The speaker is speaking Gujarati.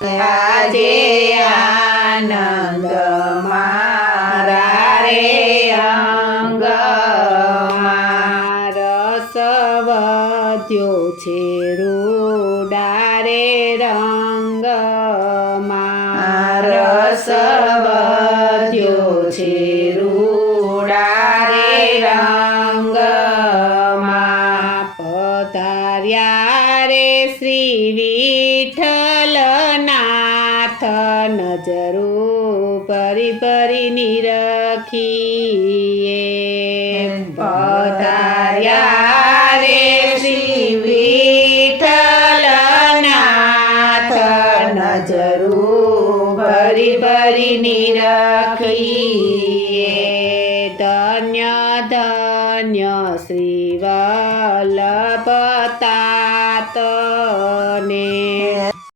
આજે આનંદ મારા રે અંગમાં રસ વધ્યો છે રૂડા રે રંગમાં રસ વધ્યો છે રૂડા રે રંગમાં પધાર્યા રે શ્રી વિઠ્ઠલનાથ નજરો પરી પરી નિરખીએ પધાર્યા રે શ્રી વિઠ્ઠલનાથ નજરો ભરી ભરી નિરખીએ ધન્ય ધન્ય શ્રી વલ્લભ તાત